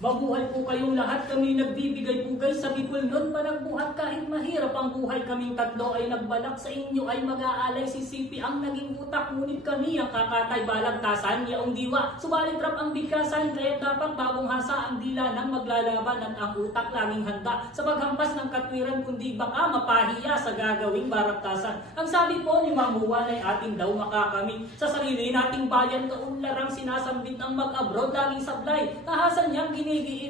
Mabuhay po kayong lahat, kami nagbibigay pugay sa Bicol noon pa nagbuhat kahit mahirap ang buhay. Kaming tatlo ay nagbalak sa inyo ay mag-aalay, sisipi ang naging utak. Ngunit kami ang kakatay, balagtasan, yaong diwa. Subalit rap ang bigkasan, kaya dapat bagong hasa ang dila ng maglalaban at ang utak laging handa sa paghampas ng katwiran, kundi baka mapahiya sa gagawing baraktasan. Ang sabi po ni Mang Juan ay ating daw makakamit sa sarili nating bayan. Kaunlarang sinasambit ang mag-abroad, laging sablay. Tahasan niyang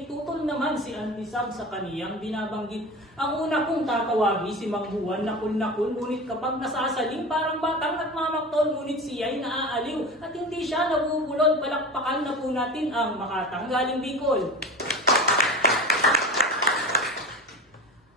tutol naman si Antisab sa kaniyang binabanggit. Ang una kong tatawagi si Mang Juan, nakul, ngunit kapag nasasaling parang batang at mamakton, ngunit siya'y naaaliw at hindi siya nabubulod. Palakpakan na po natin ang makatanggaling Bicol.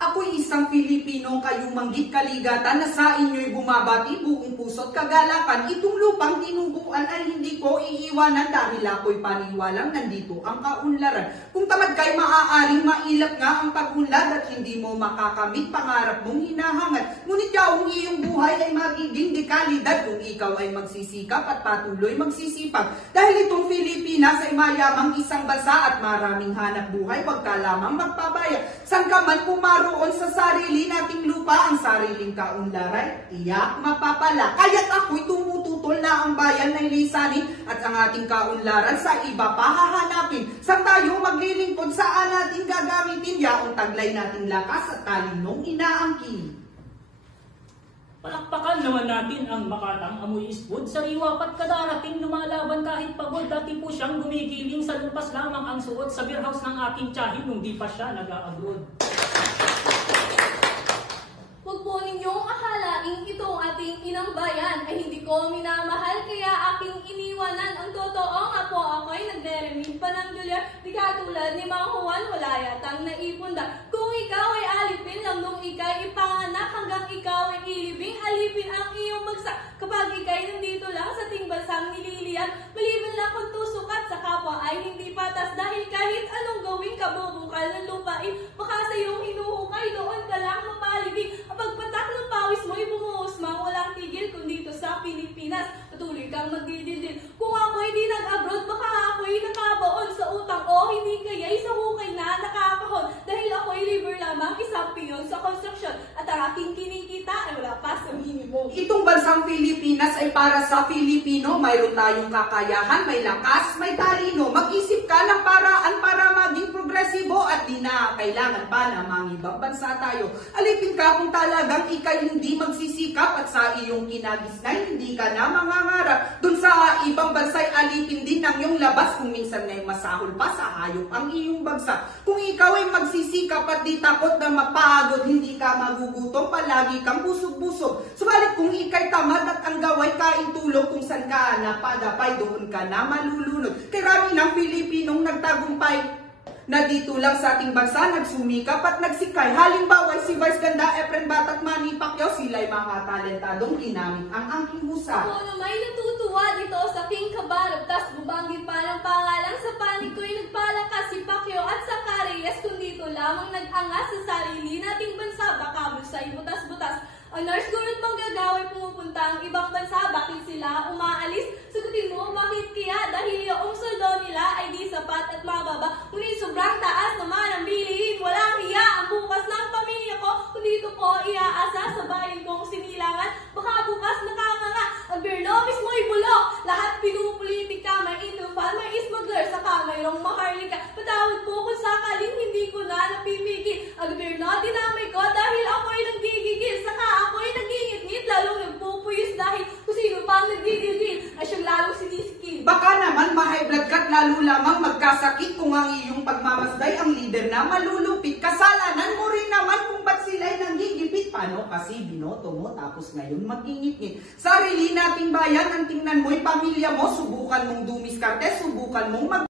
Ako'y isang Pilipinong kayumanggit kaligatan na sa inyo'y bumabati buong puso't kagalakan. Itong lupang tinubuan ay hindi ko iiwanan dahil ako'y paniwalang nandito ang kaunlaran. Kung tamad ka'y maaaring mailap nga ang pag-unlad at hindi mo makakamit pangarap mong hinahangat. Ngunit yaong iyong buhay ay magiging dekalidad kung ikaw ay magsisikap at patuloy magsisipag. Dahil itong Pilipinas ay mayamang isang bansa at maraming hanap buhay, wag ka lamang magpabaya. San ka man pumaro sa sarili nating lupa, ang sariling kaunlaran, iyak mapapala. Kaya't ako'y tumututol na ang bayan ay lisanin at ang ating kaunlaran sa iba pa hahanapin. Saan tayo maglilingkod, saan natin gagamitin yaong taglay nating lakas at talinong inaangkin. Palakpakan naman natin ang Makatang amoy isbod. Sariwa pat kadarating lumalaban kahit pagod. Dati po siyang gumigiling, sa lumpas lamang ang suot sa beer house ng aking tiyahin nung di pa siya nag-a-abroad. Huwag po ninyong akalaing itong ating inang bayan ay hindi ko minamahal kaya aking iniwanan. Ang totoo nga po ako'y nagderemig pa ng dolyar. Di katulad ni Mang Juan, wala yatang naipunda. Kung ikaw ay alipin lang nung ika'y ipanganak hanggang ikaw ay ilibing, alipin ang iyong bagsak. Kapag ika'y nandito lang sa ting bansang nililiyan, maliban lang kung tusukat sa kapwa ay hindi patas. Dahil kahit anong gawing kabubukal ng lupain, baka sa iyong hinuhukay doon ka lang mapalibig. Ang pagpatak ng pawis mo'y bumuhos mang walang tigil kung dito sa Pilipinas patuloy kang magdidildil. Kung ako'y di nag-abroad, baka ako'y nakabaon sa utang o hindi kaya'y sa hukay na nakakahon. Dahil ako'y liber lamang isang piyon sa construction at ang aking kinikita ay wala pa sa minimum. Itong bansang Pilipinas ay para sa Filipino. Mayroon tayong kakayahan, may lakas, may talino. Mag-isip ka ng paraan para maging progresibo at di na kailangan pa na mangibang bansa tayo. Alipin ka kung talagang ikay hindi magsisikap at sa iyong kinagisnay hindi ka na mangangarap. Dun sa ibang bansa'y alipin din ang iyong labas kung minsan nga'y masahol pa sa hayop ang iyong bagsak. Kung ikaw ay magsisikap at di takot na mapagod, hindi ka magugutom, palagi kang busog-busog. Subalit kung ikay tamad at ang gaway kain tulog, kung saan ka napadapay, doon ka na malulunod. Kay rami ng Pilipinong nagtagumpay na dito lang sa ating bansa nagsumikap at nagsikay. Halimbawa si Vice Ganda, Efren Batat, Manny Pacquiao, sila'y mga talentadong ginamit ang angking husa. Ako nama'y natutuwa dito sa aking kabarab, tas bubanggit pa ng pangalan sa panig ko'y nagpalakas si Pacquiao at sa Reyes, kung dito lamang nag-angas sa sarili nating bansa, baka bulsa'y butas-butas. Ang nurse gurut manggagaway pumupunta ang ibang bansa, bakit sila umaalis? Sagutin mo, bakit kaya? Dahil yung soldo nila ay di sapat at mababa, ngunit sobrang taas naman ang bilihin. Walang hiya ang bukas ng pamilya ko, kung dito ko iaasa sa bayan kong sinilangan, baka bukas nakanganga. Ang birlobis mo'y bulok, lahat pinupolitika, may intufan, may smuggler, saka mayroong maharlika. Patawad po kung sakaling hindi ko na napipigil. Ang birno, dinamay ko dahil ako'y nanggigigil, saka ako'y nagingit-ngit, lalong nagpupuyos dahil kung sino pang nagdidildil ay siyang lalong sinisikil. Baka naman ma-high blood ka at lalo lamang magkasakit kung ang iyong pagmamasday ang leader na malulupit. Kasalanan mo rin naman kung ba't sila'y nanggigipit. Paano kasi binoto mo tapos ngayon magingit-ngit. Sarili nating bayan, ang tingnan mo'y pamilya mo, subukan mong dumiskarte, subukan mong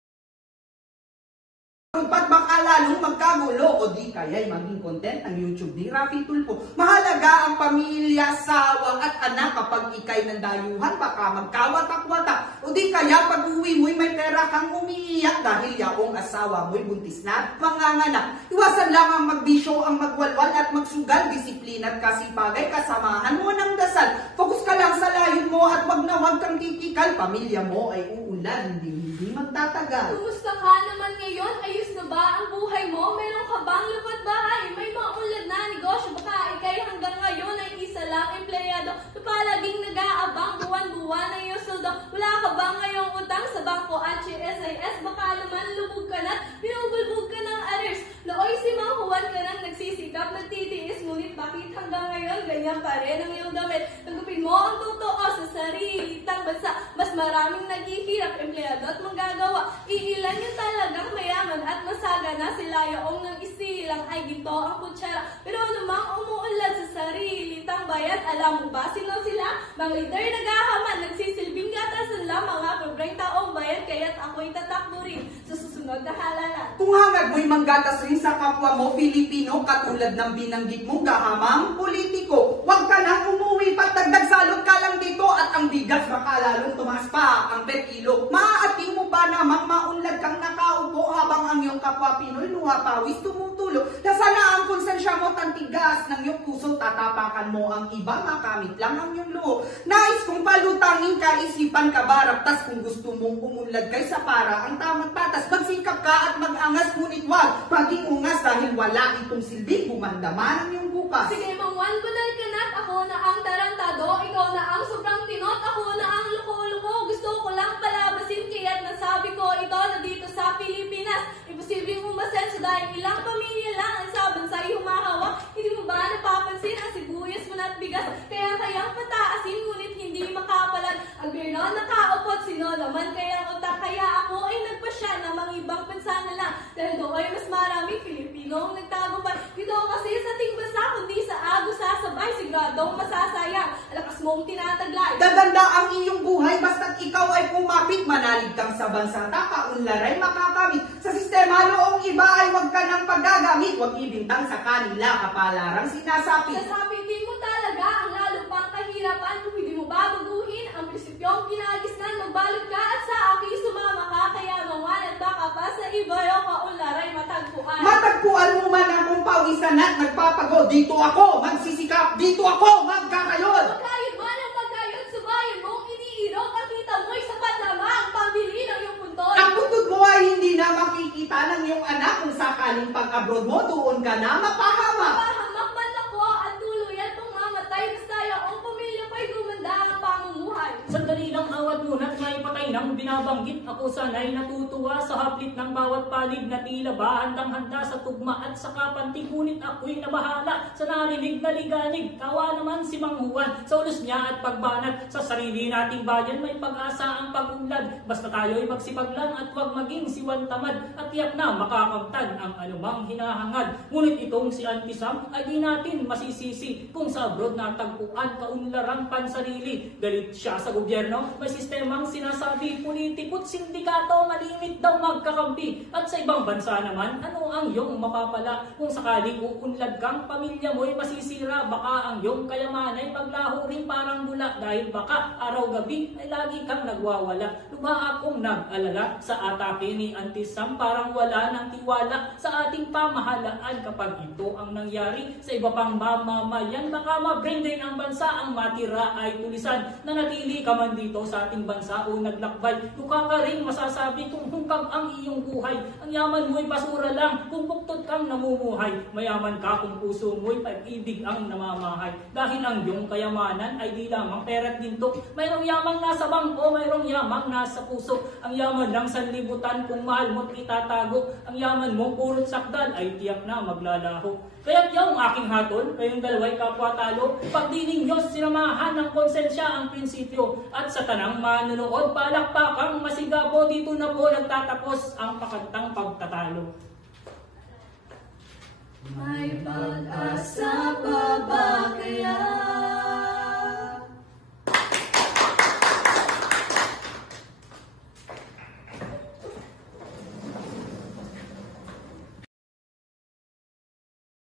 baka lalong magkagulo o di kaya'y maging content ang YouTube ni Rafi Tulfo. Mahalaga ang pamilya, sawa at anak. Kapag ikay nandayuhan, baka magkawatak-watak o di kaya pag uwi mo'y may pera kang umiiyak dahil yaong asawa mo'y buntis na at panganganak. Iwasan lang ang magbisyo, ang magwalwal at magsugal, disiplina at kasipagay, kasamahan mo ng dasal. Focus ka lang sa layon mo at wag na wag kang kikikal. Pamilya mo ay uunlad, hindi magtatagal. Kumusta ka naman ngayon? Ayos ba ang buhay mo? Meron ka bang lupat bahay? May maunlad na negosyo, baka ikay hanggang ngayon ay isa lang empleyado na palaging nag-aabang buwan-buwan na iyong sweldo. Wala ka ba ngayong utang sa bangko at GSIS? Baka naman lubog ka na, binubulbog ka ng arrears. Looy si Mang Juan ka nang nagsisikap, nagtitiis, ngunit bakit hanggang ngayon ganyan pa rin ang iyong damit? Tanggapin mo ang totoo sa sarili ng bansa. Mas maraming naghihirap, empleyado at manggagawa. Iilan yung talagang mayaman at masagana, sila yaong ng isilang ay ginto ang kutsara. Pero namang umuunlad sa sarili ng bayan, alam mo ba sino sila? Mga leader naghahaman, nagsisilbing gatasan lang mga pobreng taong bayan, kaya't ako'y tatakbo rin sa susunod na halalan. Kung hangad mo'y manggatas rin sa kapwa mo Filipino, katulad ng binanggit mong gahamang politiko, huwag ka nang umuwi pat dagdag salot ka lang dito at ang bigas baka lalong tumaas pa ang per kilo. Maaating mo ba namang maunlad kang nakaupo habang ang iyong kapwa Pinoy luha pawis tumutulo? Nasana ang konsensya mo tantigas ng iyong puso, tatapakan mo ang iba, makamit lang ang iyong luho. Nais kong palutangin kaisipan ka ba, raptas kung gusto mong umunlad kay sa para ang tamang patas. Magsikap ka at mag-angas, ngunit wag maging ungas dahil wala itong silbing bumandaman ang iyong bukas. Sige, Mang Juan, kunal ka na't ako na ang tarantado, ikaw na ang sobrang tinot, ako na ang loko-loko. Gusto ko lang palabasin, kaya't nasabi ko ito na dito sa Pilipinas. Imposibleng umasenso dahil ilang pamilya lang ang sa bansa'y humahawak. Hindi mo ba napapansin ang sibuyas mo na't bigas? Kayang pataasin, ngunit hindi makapalag. Ang birno nakaupot, sino naman kayang utak? Kaya ako ay nagpasya na mga ibang bansa na lang. Dahil doon ay mas maraming Pilipino ang nagtagumpay. Dito kasi sa ating bansa, kundi sa agos sasabay, siguradong masasayang. Alakas mong tinataglay. Gaganda ang iyong buhay basta't ikaw ay pumapit, manalig kang sa bansa, takaunlaray makakamit. Sa sistema noong iba ay huwag ka nang paggagamit, huwag ibintang sa kanila kapalarang sinasapit. Sasapitin mo talaga ang lalo pang kahirapan kung hindi mo babaguhin ang prinsipyong pinagisnan. Magbalot ka at sa akin sumama ka, kaya mangalan baka pa sa iba yung kaunlaray matagpuan. Matagpuan mo man akong pawisan at nagpapago, dito ako magsisikap, dito ako magkakayon. Magkayod man ang magkayod, subayan mong iniirog, kakita mo'y sapat naman ang pambili ng iyong puntoy. Ang butod mo ay hindi na makikita ng iyong anak kung sakaling pag-abroad mo, doon ka na mapahama. Mapahamak man ako at tuluyan kung mamatay, basta yung pamilya ko'y gumanda ang pamumuhay. Sandali lang awat muna't may patay nang binabanggit. Ako sana'y natutuwa sa haplit ng bawat panig na tila ba handang-handa sa tugma at sa kapantig. Ngunit ako'y nabahala sa narinig na liganig. Tawa naman si Mang Juan sa ulos niya at pagbanat. Sa sarili nating bayan may pag-asa ang pag-unlad. Basta tayo'y magsipag lang at huwag maging siwan tamad. At tiyak na makakamtan ang anumang hinahangad. Ngunit itong si Auntie Sam ay di natin masisisi kung sa abroad natagpuan kaunlarang pansarili. Galit siya sa gobyerno, may sistemang sinasabi politiko't sindikato malimit daw magkakampi. At sa ibang bansa naman, ano ang iyong mapapala? Kung sakaling uunlad kang pamilya mo'y masisira, baka ang iyong kayaman ay paglaho rin parang bula dahil baka araw-gabi ay lagi kang nagwawala. Lubha akong nag-alala sa atake ni Auntie Sam, parang wala ng tiwala sa ating pamahalaan kapag ito ang nangyari sa iba pang mamamayan. Baka ma-brain drain ang bansa, ang matira ay tulisan. Nanatili ka man dito sa ating bansa o naglakbay, luka ka rin masasabi kung hungkab ang iyong buhay. Ang yaman mo'y basura lang kung buktot kang namumuhay. Mayaman ka kung puso mo'y pag-ibig ang namamahay. Dahil ang iyong kayamanan ay di lamang pera't ginto. Mayroong yamang nasa bangko, mayroong yamang nasa puso. Ang yaman lang sanlibutan kung mahal mo't itatago. Ang yaman mo purot sakdal ay tiyak na maglalaho. Kaya't yung aking hatol, kayong dalaway kapwa talo, pag di ninyo sinamahan ng konsensya ang prinsipyo. At sa tanang manunood, palakpakang masigabo, dito na po nagtatapos ang pakantang pagtatalo. May